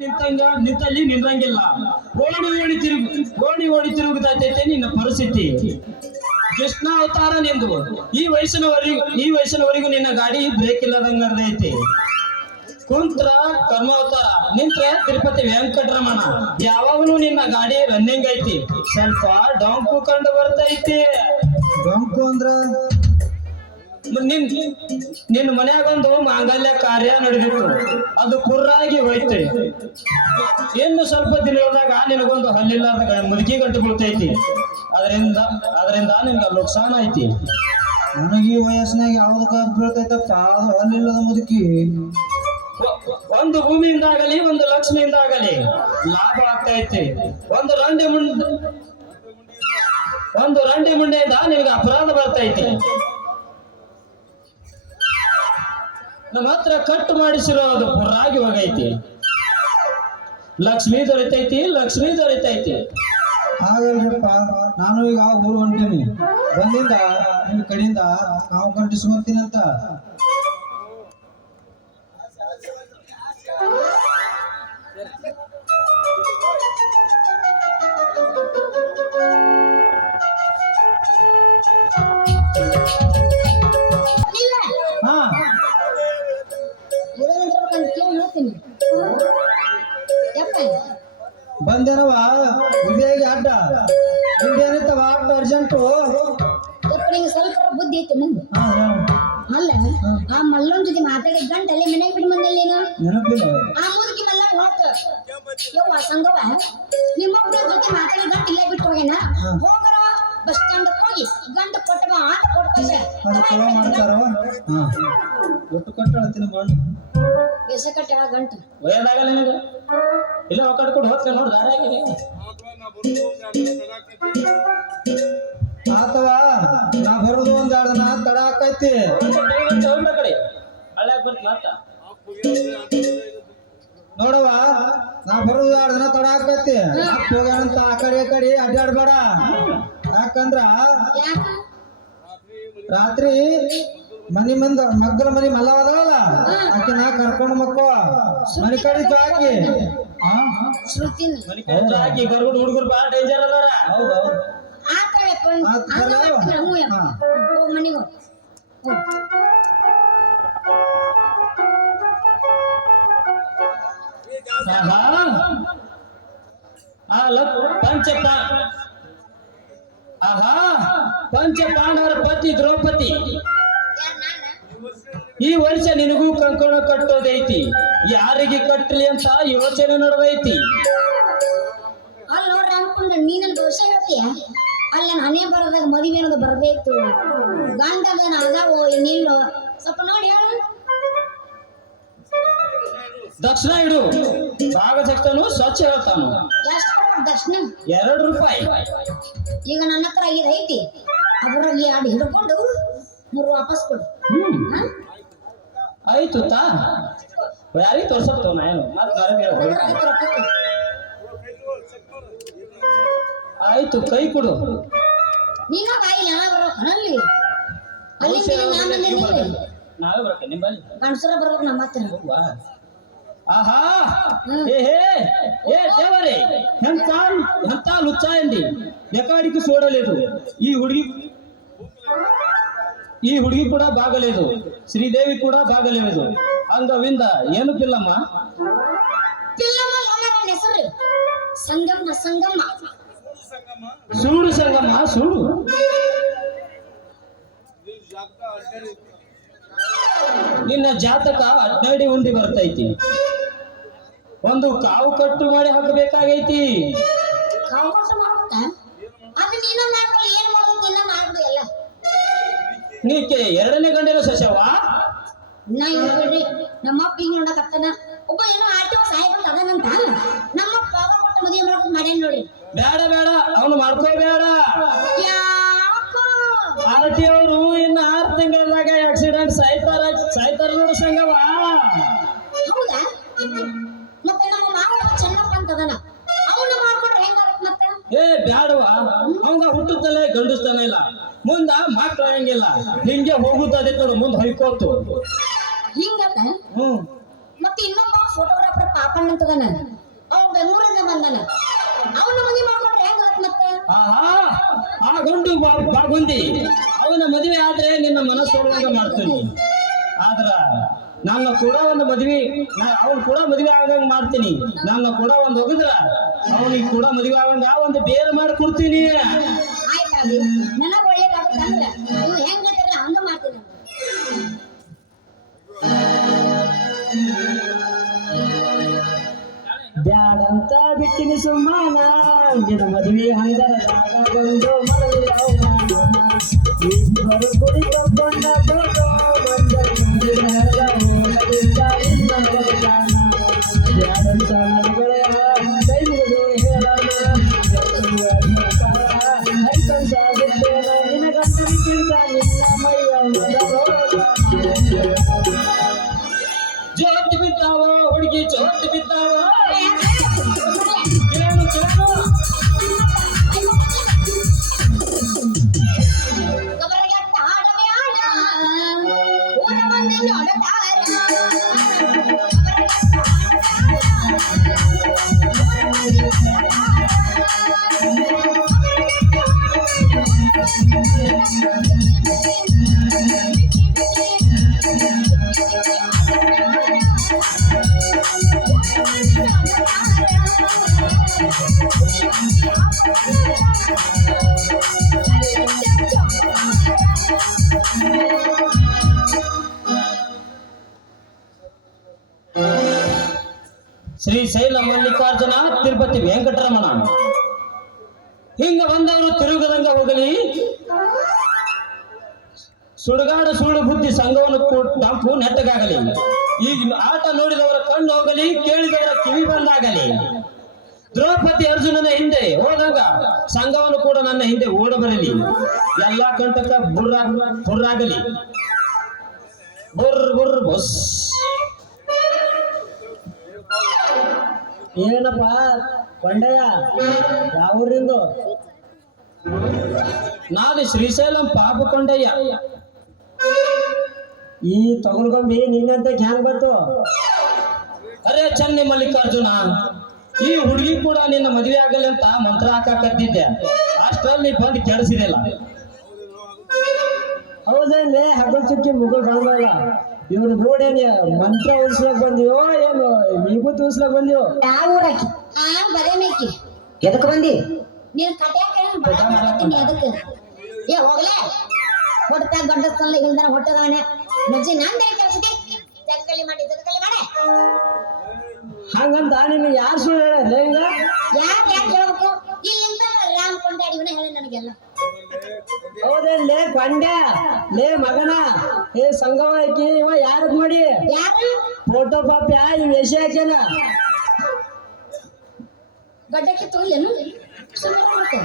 ನಿಂತಂಗ ನಿಂತಲ್ಲಿ ನಿಂದಂಗಿಲ್ಲ ಓಡಿ ಓಡಿ ತಿರುಗು, ಓಡಿ ಓಡಿ ತಿರುಗುದೈತೆ ನಿನ್ನ ಪರಿಸ್ಥಿತಿ. ಕೃಷ್ಣ ಅವತಾರ ನಿಂದು? ಈ ವಯಸ್ಸಿನವರೆಗೂ ಈ ವಯಸ್ಸಿನವರೆಗೂ ನಿನ್ನ ಗಾಡಿ ಬ್ರೇಕ್ ಇಲ್ಲದಂಗ ಐತಿ ಕುಂತ್ರ ಕರ್ಮಾವತಾರ. ನಿಂತ್ರ ತಿರುಪತಿ ವೆಂಕಟರಮಣ. ಯಾವಾಗಲೂ ನಿನ್ನ ಗಾಡಿ ರನ್ನಿಂಗ್ ಐತಿ. ಸ್ವಲ್ಪ ಡಾಂಕು ಕಂಡು ಬರ್ತೈತಿ. ಡೊಂಕು ಅಂದ್ರ? ನಿನ್ ನಿನ್ನ ಮನ್ಯಾಗೊಂದು ಮಾಂಗಲ್ಯ ಕಾರ್ಯ ನಡೆದಿತ್ತು. ಅದು ಕುರ್ರಾಗಿ ಹೋಯ್ತು. ಇನ್ನು ಸ್ವಲ್ಪ ದಿನದಾಗ ನಿನಗೊಂದು ಹಲ್ಲಿಲ್ಲಾರ್ದ ಮುದುಕಿ ಗಂಟು ಬೀಳ್ತೈತಿ ಅದರಿಂದ ಅದರಿಂದ ನಿನ್ಗೆ ನುಕ್ಸಾನ ಐತಿ ನನಗೆ ವಯಸ್ಸಿನಾಗ ಯಾವ್ದು ಕಾರ್ ಬೀಳ್ತೈತಪ್ಪ? ಅದು ಹಲ್ಲಿಲ್ಲದ ಮುದುಕಿ. ಒಂದು ಭೂಮಿಯಿಂದ ಆಗಲಿ ಒಂದು ಲಕ್ಷ್ಮಿಯಿಂದ ಆಗಲಿ ಲಾಭ ಆಗ್ತೈತಿ. ಒಂದು ರಂಡಿ ಮುಂಡ ಒಂದು ರಂಡಿ ಮುಂಡೆಯಿಂದ ನಿನಗೆ ಅಪರಾಧ ಬರ್ತೈತಿ. ನಮ್ಮ ಹತ್ರ ಕಟ್ಟು ಮಾಡಿಸಿರೋದು ರಾಗಿ ಹೋಗೈತಿ ಲಕ್ಷ್ಮಿ ದೊರೆತೈತಿ ಲಕ್ಷ್ಮಿ ದೊರೆತೈತಿ. ಹಾಗಲ್ರಿಪ್ಪ ನಾನು ಈಗ ಆ ಊರು ಹೊಂಟೀನಿ. ಬಂದಿಂದ, ನಿಮ್ಮ ಕಡೆಯಿಂದ ನಾವು ಕಂಟಿಸ್ಕೊಂತೀನಂತ ಬುದ್ಧಿ ಐತಿ ಅಲ್ಲ ಆ ಮಲ್ಲೊಂದ್ ಜೊತೆ ಮಾತಾಡಿ ಗಂಟಲ್ಲಿ ಮನೆಗೆ ಬಿಟ್ಟು ಬಂದಿಲ್ಲ ಆ ಮುದುಕಿ ಮಲ್ಲ ಹೋತ ಯವ್ವ ಸಂಗವ ನಿಮ್ಮ ಜೊತೆ ಮಾತಾಡಿ ಗಂಟ ಇಲ್ಲೇ ಬಿಟ್ಟು ಹೋಗ್ಯಾನ? ಹೋಗರ ಬಸ್ ಸ್ಟ್ಯಾಂಡ್ ಹೋಗಿ ಗಂಟ ಕೊಟ್ಟ ಬಾ ಕೊಟ್ಟು ಹಾ ಒಟ್ಟು ಕೊಟ್ಟು ಹೇಳ್ತೀನಿ ಮಾಡಿ ಎಸ ಕಟ್ಟ ಗಂಟ? ಒಯ್ಯದಾಗಲ್ಲ ನಿನಗೆ? ಇಲ್ಲ ಒಕ್ಕಡ್ ಕೊಟ್ಟು ಹೋಗ್ತೇನೆ ನೋಡಿ ಆತವಾ ಆತವ? ಕಡೆ ಹಳ್ಳ್ಯಾಗ ಮತ್ತ ನೋಡವ ನಾ ಬರೋದು ಎರಡು ದಿನ ತಡ ಆಕೈತಿ ಅಪ್ಪ ಹೋಗ್ಯಾನಂತ ಆ ಕಡೆ ಈ ಕಡೆ ಅಡ್ಡಾಡ್ಬೇಡ ಯಾಕಂದ್ರ ರಾತ್ರಿ ಮನಿ ಮಂದ ಮಗ್ಗಲ ಮನಿ ಮಲ್ಲವದಲ್ಲ ಆಕೆ ನಾ ಕರ್ಕೊಂಡು ಮಕ್ಕೋ. ಮನಿ ಕಡೆ ಹಾಕಿ. ಹುಡುಗರು ಭಾಳ ಡೇಂಜರ್ ಅದಾರ. ಹೌದೌದು ಮನೆಗೆ ಹೋಗ್. ಆಹಾ. ಪಂಚ ಪತಿ ದ್ರೌಪದಿ. ಈ ವರ್ಷ ನಿನಗೂ ಕಂಕಣ ಕಟ್ಟೋದೈತಿ. ಯಾರಿಗೆ ಕಟ್ಟಲಿ ಅಂತ ಯೋಚನೆ ನಡೆದೈತಿ ಅಲ್ಲಿ ನೋಡ್ರಿ ಅನ್ಕೊಂಡ್ರೆ ನೀನಲ್ಲಿ ಬಹುಶಃ ಹೇಳ್ತೀಯ? ಅಲ್ಲಿ ನಾನು ಹಣೆ ಬರದಾಗ ಮದುವೆ ಅನ್ನೋದು ಬರ್ಬೇಕು. ಗಂಡದನ ಅದಾವೋ ನಿಲ್ಲೋ ಸ್ವಲ್ಪ ನೋಡಿ ಹೇಳು. ದಕ್ಷಿಣ ಇಡು. ಭಾಗದಷ್ಟನು ಸ್ವಚ್ಛ ಹೇಳ್ತಾನು. ಎಷ್ಟು ದರ್ಶನ ಎರಡು ರೂಪಾಯಿ. ಈಗ ನನ್ನ ಹತ್ರ ಐದು ಐತಿ. ಅದರಲ್ಲಿ ಎರಡು ಹಿಡ್ಕೊಂಡು ಮೂರು ವಾಪಸ್ ಕೊಡು. ಹಾ? ಆಯ್ತು ತಾ. ಯಾರಿಗೆ ತೋರ್ಸಪ್ಪ ನಾನು ಮತ್ತೆ ಬರಬೇಡ. ರೊಕ್ಕ ಕೊಡು. ಆಯ್ತು ಕೈ ಕೊಡು. ನೀನು ಬಾಯಿ ನಾಳೆ ಬರ್ಬೇಕು ಅಲ್ಲಿ ಅಲ್ಲಿ ನಾವೇ ಬರಕ್ಕೆ ನಿಮ್ಮಲ್ಲಿ ಗಣಸರ ಬರ್ಬೇಕು ನಮ್ಮ ಮತ್ತೆ ಆಹಾ! ಏ ಹೇ ಏ ದೇವರೇ ಎಂತ ಎಂತ ಲುಚ್ಚ ಎಂದಿ? ಬೇಕಾಡಿಕೆ ಸೋಡಲೇದು. ಈ ಹುಡುಗಿ ಈ ಹುಡುಗಿ ಕೂಡ ಬಾಗಲೇದು. ಶ್ರೀದೇವಿ ಕೂಡ ಬಾಗಲೇದು. ಅಂಗವಿಂದ ಏನು ಪಿಲ್ಲಮ್ಮ? ಪಿಲ್ಲಮ್ಮ ಹೆಸರು? ಸಂಗಮ್ಮ ಸಂಗಮ್ಮ. ಸೂಡು ಸಂಗಮ್ಮ ಸೂಡು. ನಿನ್ನ ಜಾತಕ ಅಡ್ಡಾಡಿ ಉಂಡಿ ಬರ್ತೈತಿ. ಒಂದು ಕಾವು ಕಟ್ಟು ಮಾಡಿ ಹಾಕಬೇಕಾಗೈತಿ. ನೀಕೆ ಎರಡನೇ ಗಂಡಿನ ಸಸ್ಯವಾ ನಾ ಇವ್ರು ಬಿಡ್ರಿ ನಮ್ಮ ಅಪ್ಪ ನೋಡಕತ್ತಾನ. ಒಬ್ಬ ಏನೋ ನಿಮ್ಗೆ ಹಿಂಗೆ ಹೋಗುತ್ತದೆ ನೋಡು ಮುಂದೆ ಹೈಕೋತು ಹಿಂಗಲ್ಲ ಹ್ಮ್. ಮತ್ತೆ ಇನ್ನೊಬ್ಬ ಫೋಟೋಗ್ರಾಫರ್ ಪಾಪಣ್ಣ ಅಂತದಾನ ಅವ ಬೆಂಗಳೂರಿಂದ ಬಂದನ. ಅವನ ಮದುವೆ ಮಾಡ್ಕೊಂಡ್ರೆ ಹೆಂಗ್ ಆಗತ್ ಮತ್ತೆ? ಆಹಾ ಆ ಗುಂಡು ಬಾಗುಂದಿ ಅವನ ಮದುವೆ ಆದ್ರೆ ನಿನ್ನ ಮನಸ್ಸು ಒಳಗೆ ಮಾಡ್ತೀನಿ. ಆದ್ರ ನನ್ನ ಕೂಡ ಒಂದು ಮದ್ವಿ ಅವನ್ ಕೂಡ ಮದುವೆ ಆಗಂಗ್ ಮಾಡ್ತೀನಿ. ನನ್ನ ಕೂಡ ಒಂದು ಹೋಗಿದ್ರ ಅವನಿಗೆ ಕೂಡ ಮದುವೆ ಆಗಂಗ ಒಂದು ಬೇರೆ ಮಾಡಿ ಕೊಡ್ತೀನಿ. ಆಯ್ತಾ ನನಗ್ ಒಳ್ಳೇದಾಗುತ್ತೆ ಅಂದ್ರೆ ನೀವು. ಬ್ಯಾಡಂತ ಬಿಟ್ಟಿನಿ ಸುಮ್ಮನ, ನಿನ್ನ ಮದುವೆ ಹಂಗರದಾಗ ಬಂದು ಮರಳಿ ಬರು ಕುಡಿದುಕೊಂಡ ಫೋಟೋ ಬಂದ ಶ್ರೀಶೈಲ ಮಲ್ಲಿಕಾರ್ಜುನ ತಿರುಪತಿ ವೆಂಕಟರಮಣ. ಹಿಂಗ ಬಂದವರು ತಿರುಗದಂಗ ಹೋಗಲಿ. ಸುಡುಗಾಡ ಸುಳ್ಳು ಬುದ್ಧಿ ಸಂಘವನ್ನು ತಂಪು ನೆಟ್ಟಗಾಗಲಿ ಈಗ ಆಟ ನೋಡಿದವರ ಕಣ್ಣು ಹೋಗಲಿ, ಕೇಳಿದವರ ಕಿವಿ ಬಂದಾಗಲಿ. ದ್ರೌಪದಿ ಅರ್ಜುನನ ಹಿಂದೆ, ಹೋದಾಗ ಸಂಘವನ್ನು ಕೂಡ ನನ್ನ ಹಿಂದೆ ಓಡಬರಲಿ. ಎಲ್ಲಾ ಕಂಟಕ ಬುರ್ರ ಬುರ್ರಾಗಲಿ. ಬುರ್ ಬುರ್ ಬಸ್. ಏನಪ್ಪ ಕೊಂಡಯ್ಯ ಯಾವ ಊರಿಂದು? ನಾನು ಶ್ರೀಶೈಲಂ ಪಾಪಕೊಂಡಯ್ಯ. ಈ ತಗೊಳ್ಕೊಂಬಿ ನಿನ್ನಂತ ಹ್ಯಾಂಗ್ ಬಂತು ಅರೆ ಚನ್ನಿ ಮಲ್ಲಿಕಾರ್ಜುನ ಈ ಹುಡುಗಿ ಕೂಡ ನಿನ್ನ ಮದುವೆ ಆಗಲಿ ಅಂತ ಮಂತ್ರ ಹಾಕಕತ್ತಿದ್ದೆ ಅಷ್ಟರಲ್ಲಿ ಬಂದು ಕೆಡಿಸಿದಿಲ್ಲ. ಹೌದಲ್ಲೇ ಹಗಲ್ ಚುಕ್ಕಿ ಮುಗಲ್ ಕಾಣಲ್ಲ ಇವ್ರು ಗೋಡೇನಿ ಮಂತ್ರ ಉಳಿಸ್ಲಕ್ ಬಂದಿಯೋ ಏನು ನೀವು ತೋರಿಸ್ಲಕ್ ಬಂದಿಯೋ? ಯಾವ ಊರಾಕಿ? ಆ ಬರೇ ಮೇಕಿ. ಎದಕ್ ಬಂದಿ? ನೀನ್ ಕಟ್ಯಾಕ ಅದಕ್ಕೆ. ಏ ಹೋಗ್ಲೇ. ಹೊಡ್ತಾ ಗಡ್ಡಸ್ತಲ್ಲ ಇಲ್ದನ ಹೊಟ್ಟದವನೆ ಮಜ್ಜಿ ನಂದೇ ಕೆಲಸಕ್ಕೆ? ಜಗಲಿ ಮಾಡಿ ಜಗಲಿ ಮಾಡೆ. ಹಂಗಂತ ನಿನ್ನ ಯಾರು ಸುಳ್ಳು ಹೇಳ ಹಿಂಗ ಯಾಕೆ ಯಾಕೆ ಹೇಳ್ಬೇಕು ಇಲ್ಲಿಂದ ರಾಮ್ ಕೊಂಡಾಡಿ ಇವನೇ ಹೇಳಿ ನನಗೆಲ್ಲ. ಹೌದೇನ್ ಲೇ ಕೊಂಡ್ಯ ಲೇ ಮಗನ? ಏ ಸಂಗವಾಕಿ ಇವ ಯಾರದ್ ಮಾಡಿ ಯಾರು? ಫೋಟೋ ಪಾಪ್ಯ ಈ ವೇಷ ಹಾಕ್ಯಾನ. ಗಡ್ಡಕ್ಕೆ ತೊಯ್ಯನು ಏನು? ಮತ್ತೆ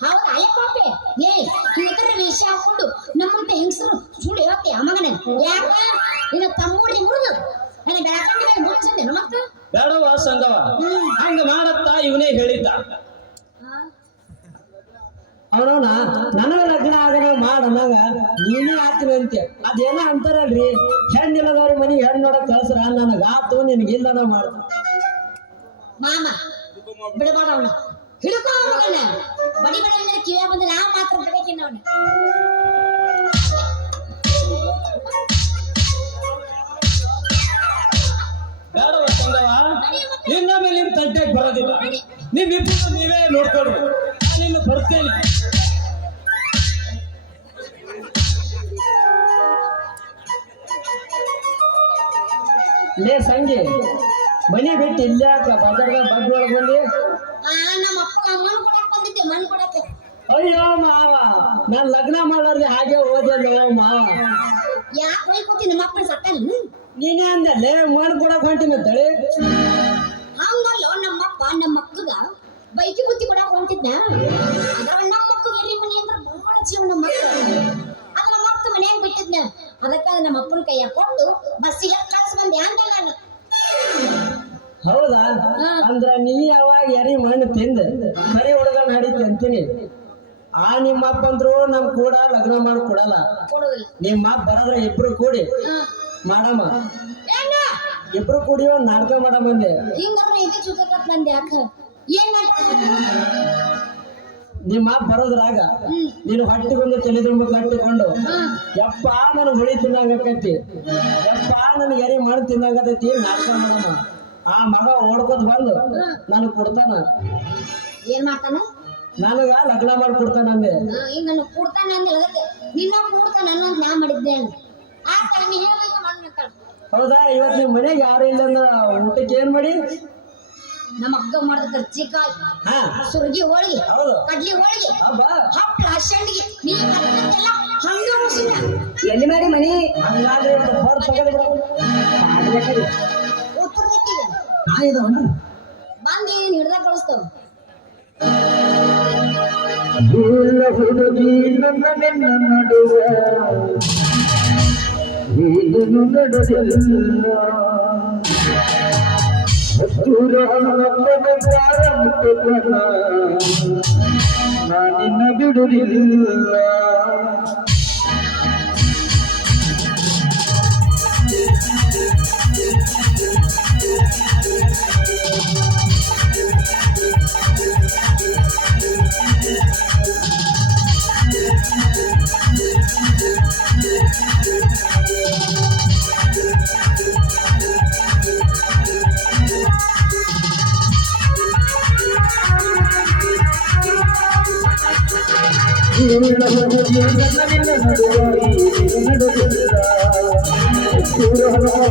ಹೌದು ಅಲೆ ಪಾಪೆ ಏ ಇವತ್ತರ ವೇಷ ಹಾಕೊಂಡು ನಮ್ಮಂತ ಹೆಂಗಸರು ಸುಳ್ಳು ಹೇಳತ್ತೆ ಅಮ್ಮಗನೆ ಯಾಕ? ಇನ್ನ ತಮ್ಮೂರಿ ಮುರಿದು. ನನ್ನ ಬೆಳಕಂಡಿಗೆ ಮುಂಚೆ ಮತ್ತ ಬೇಡವ ಸಂಗವ? ಹಂಗ ಮಾಡತ್ತ ಇವನೇ ಹೇಳಿದ್ದ. ಅವನವನ ನನಗ ಲಗ್ನ ಆಗಣ ಮಾಡ ಅನ್ನಂಗ ನೀನೇ ಆತಿನ ಅಂತೆ ಅದೇನ ಅಂತಾರಲ್ರಿ? ಹೆಣ್ಣಿಲ್ಲದವ್ರ ಮನಿ ಹೆಣ್ಣು ನೋಡಕ್ ಕಳ್ಸ್ರ? ನನಗ ಆತು ನಿನಗಿಲ್ಲ ನಾ ಮಾಡ್ತ ಮಾಮ ಬಿಡಬಾರ ಅವನು. ಹಿಡ್ಕೋ ಮಗನ ಬಡಿ ಬಡಿ ಅಂದ್ರೆ ಕಿವಿಯ ಬಂದು ನಾವು ಮಾತ್ರ ಬಿಡಕಿನ್ನ ಅವನು ಬೇಡವ ಸಂಗವ ಇನ್ನೊಮ್ಮೆ ನಿಮ್ ತಂಟೆಗೆ ಬರೋದಿಲ್ಲ. ನಿಮ್ಮಿಬ್ಬರು ನೀವೇ ನೋಡ್ಕೊಡ್ರಿ ನಾನಿನ್ನು ಬರ್ತೇನೆ ಲೇ ಸಂಗಿ ಮನಿ ಬಿಟ್ಟು ಇಲ್ಯಾಕ ಬಜಾರ್ದಾಗ ಬಗ್ ಒಳಗ್ ಬಂದಿ ಆ ನಮ್ಮ ಅಪ್ಪ ಮಣ್ಣು ಕೊಡಕ್ ಬಂದಿದ್ದೆ ಮಣ್ಣು ಕೊಡಕ್ಕೆ ಅಯ್ಯೋ ಮಾವ ನಾನ್ ಲಗ್ನ ಮಾಡೋರ್ಗೆ ಹಾಗೆ ಓದಲ್ಲ ಮಾವ ಯಾಕೆ ಬೈಕೋತಿ ನಮ್ಮ ಅಪ್ಪನ ಸತ್ತಾನ? ನೀನೇ ಅಂದಲ್ಲ ಮಾಡ್ಕೊಡಕ್ ಮಣ್ಣು ಕೊಡಕ್ ಹೊಂಟಿನ ತಳಿ ಹಂಗಲ್ಲ ನಮ್ಮಪ್ಪ ನಮ್ಮ ಅಕ್ಕಗ? ಬೈಕಿ ಬುತ್ತಿ ಕೊಡಕ್ ಹೊಂಟಿದ್ನ? ಅದ್ರ ನಮ್ಮ ಮಕ್ಕಳು ಎಲ್ಲಿ ಮನಿ ಅಂದ್ರೆ ಬಹಳ ಜೀವನ ನಮ್ಮ ಮಕ್ಕಳು ಅದ ನಮ್ಮ ಮನ್ಯಾಗ ಬಿಟ್ಟಿದ್ನ. ಅದಕ್ಕ ನಮ್ಮ ಅಪ್ಪನ ಕೈಯ ಕೊಟ್ಟು ಬಸ್ಸಿಗೆ ಕಳ್ಸಿ ಬಂದೆ ಅಂತ ನಾನು. ಹೌದಾ. ಅಂದ್ರ ನೀ ಯಾವಾಗ ಎರಿ ಮಣ್ಣು ತಿಂದ ಕರಿ ಹುಡುಗನ ನಡೀತಿ ಅಂತೀನಿ. ಆ ನಿಮ್ಮ ಅಪ್ಪ ಅಂದ್ರು ನಮ್ ಕೂಡ ಲಗ್ನ ಮಾಡಿ ಕೊಡಲ್ಲ. ನಿಮ್ಮ ಅಪ್ಪ ಬರದ್ರ ಇಬ್ರು ಕೂಡಿ. ಮಾಡಮ್ಮ. ಇಬ್ರು ಕೂಡಿ ಒಂದ್ ನಾಟಕ ಮಾಡ ಬಂದೆ. ನಿಮ್ಮ ಮಾಡ್ತಾರೆ ಬರೋದ್ರಾಗ ನೀನು ಹೊಟ್ಟಿಗೊಂದು ತಲೆ ತುಂಬ ಕಟ್ಟಿಕೊಂಡು ಯಪ್ಪ ನನ್ ಹುಳಿ ತಿನ್ನಾಗತ್ತೈತಿ ಯಪ್ಪ ನನ್ ಎರಿ ಮಾಡಿ ತಿನ್ನಾಗತೈತಿ ನಾಟಕ ಮಾಡಮ್ಮ. ಆ ಮಗ ಓಡ್ಕೊತ ಬಂದು ನನಗ್ ಕೊಡ್ತಾನ. ಏನ್ ಮಾಡ್ತಾನ? ನನಗ ಲಗ್ನ ಮಾಡಿ ಕೊಡ್ತಾನ ಅಂದೆ ಈಗ ನಾನು ಕೂಡ್ತಾನೆ ಅಂದೆ ನಿನ್ನ ಅಲ್ಲ ಅನ್ನೋದು ನಾ ಮಾಡಿದ್ದೆ ಆ ತರ ನೀ ಹೇಳಿದಾಗ ಮಾಡ್ಬೇಕಲ್ಲ ಹೌದಾ? ಇವತ್ತು ನಿಮ್ ಮನೆಗೆ ಯಾರು ಇಲ್ಲ ಅಂದ್ರ ಊಟಕ್ಕೆ ಏನ್ ಮಾಡಿ? ನಮ್ಮ ಅಕ್ಕ ಮಾಡಿದ ಕರ್ಜಿಕಾಯಿ ಸುರ್ಗಿ ಹೋಳಿಗೆ ಕಡ್ಲಿ ಹೋಳಿಗೆ ಹಪ್ಪಳ ನೀ ಕರ್ಕೊಂಡೆಲ್ಲ ಹಂಗ ಎಲ್ಲಿ ಮಾಡಿ ಮನಿ? ಹಂಗಾದ್ರೆ ಹೊರ ತಗದು ಉತ್ತರ ದಿಕ್ಕಿಗೆ ಆಯ್ದವನ್ರಿ ಬಂದು ಏನ್ ಹಿಡ್ದ ಕಳಿಸ್ತಾವ? ಇಲ್ಲ ಹುಡುಗಿ ನನ್ನ ನಿನ್ನ ನಡುವ. ನೀನು ನಡೆದಿಲ್ಲ. ಹತ್ತೂರ ಹನ್ನೊಂದನೇ ಪ್ರಾರಂಭ ನಾನಿನ್ನ ಬಿಡುವುದಿಲ್ಲ. ನಿನ್ನ ನಡುವ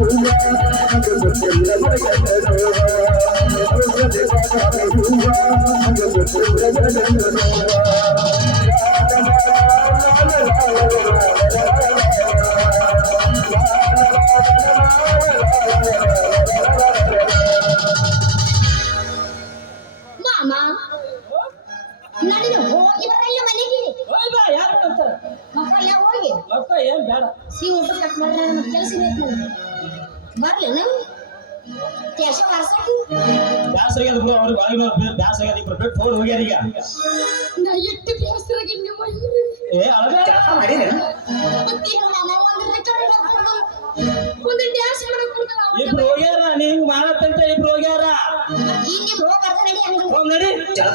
ನೀನು ನಡೆದಿಲ್ಲ ಬರ್ಲೇನು ಕೇಶ ಬಾರ್ಸಕ್ಕೆ ಬ್ಯಾಸರಾಗ್ಯದ ಫೋನ್ ಹೋಗ್ಯಾರ ಈಗ. ನಾ ಎಷ್ಟು ಬ್ಯಾಸರಾಗಿ ನಿಮ್ಮ ಏ ಒಂದು ಹೋಗ್ಯಾರ ನೀವು ಮಾಡತ್ತಂತ ಹೋಗ್ಯಾರ. ಈಗ ಹೋಗ್ಬಾರ್ದು